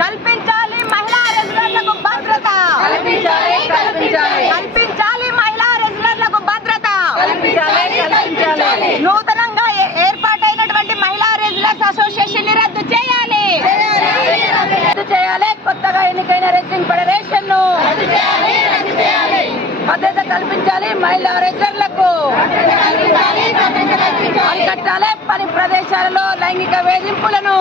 కల్పించాలి మహిళా రెగ్యులర్లకు భద్రత. కల్పించాలి కల్పించాలి. కల్పించాలి మహిళా రెగ్యులర్లకు భద్రత. కల్పించాలి కల్పించాలి. నూతనంగా ఏర్పాటైనటువంటి మహిళా రెగ్యులర్స్ అసోసియేషన్ని రద్దు చేయాలి. రద్దు చేయాలి. కొత్తగా ఎన్నికైన రెజ్లింగ్ ఫెడరేషన్ను భద్రత కల్పించాలి మహిళా రెజ్లర్లకు అరికట్టాలి పని ప్రదేశాలలో లైంగిక వేధింపులను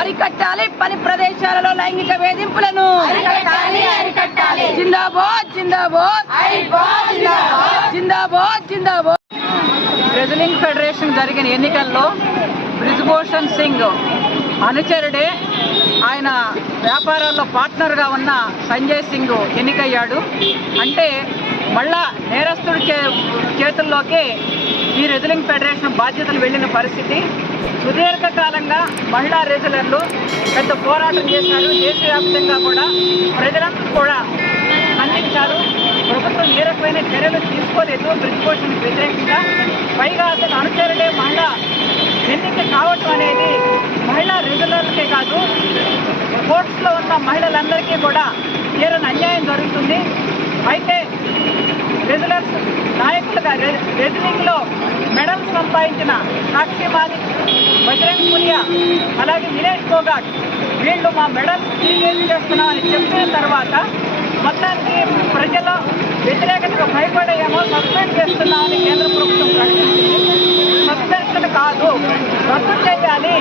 అరికట్టాలి పని ప్రదేశాలలో లైంగిక వేధింపులను జిందాబాద్ జిందాబాద్. జిందాబాద్. జిందాబాద్ రెజ్లింగ్ ఫెడరేషన్ జరిగిన ఎన్నికల్లో బ్రిజ్భూషణ్ సింగ్ అనుచరుడే. ఆయన వ్యాపారాల్లో పార్ట్నర్గా ఉన్న సంజయ్ సింగ్ ఎన్నికయ్యాడు. అంటే మళ్ళా నేరస్తుడి చే చేతుల్లోకి ఈ రెజ్లింగ్ ఫెడరేషన్ బాధ్యతలు వెళ్ళిన పరిస్థితి సుదీర్ఘకాలంగా మహిళా రెజ్లర్లు పెద్ద పోరాటం చేశారు. దేశవ్యాప్తంగా కూడా ప్రజలందరూ కూడా ఖండించారు. ప్రభుత్వం ఏ రకమైన చర్యలు తీసుకోలేదు. బ్రిజ్భూషణ్ వ్యతిరేకంగా. పైగా అతను అనుచరుడే మహిళా ఎన్నిక కావటం అనేది మహిళా రెగ్యులర్లకే కాదు. స్పోర్ట్స్లో ఉన్న మహిళలందరికీ కూడా తీరని అన్యాయం జరుగుతుంది. అయితే సంపాదించిన సాక్షి మాలిక్ బజరంగ్ పునియా అలాగే వినేష్ ఫోగాట్ వీళ్ళు మా మెడల్స్ రీగేజ్ చేస్తున్నామని చెప్పిన తర్వాత మొత్తానికి ప్రజల వ్యతిరేకతకు భయపడేమో సస్పెండ్ చేస్తున్నామని కేంద్ర ప్రభుత్వం ప్రకటించింది. సస్పెన్షన్ కాదు రద్దు చేయాలి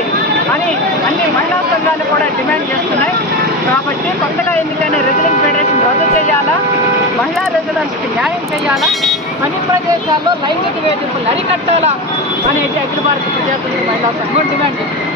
అని అన్ని మహిళా సంఘాలు కూడా డిమాండ్ చేస్తున్నాయి. కాబట్టి కొత్తగా ఎన్నికైన రెజ్లింగ్ ఫెడరేషన్ రద్దు చేయాలా? మహిళా రెసిడెంట్స్కి న్యాయం చేయాలా? పని ప్రదేశాల్లో లైంగిక వేధింపులు అరికట్టాలా? అనేది అఖిల భారత ప్రజాతంత్ర మహిళా సంఘం డిమాండ్ చేస్తుంది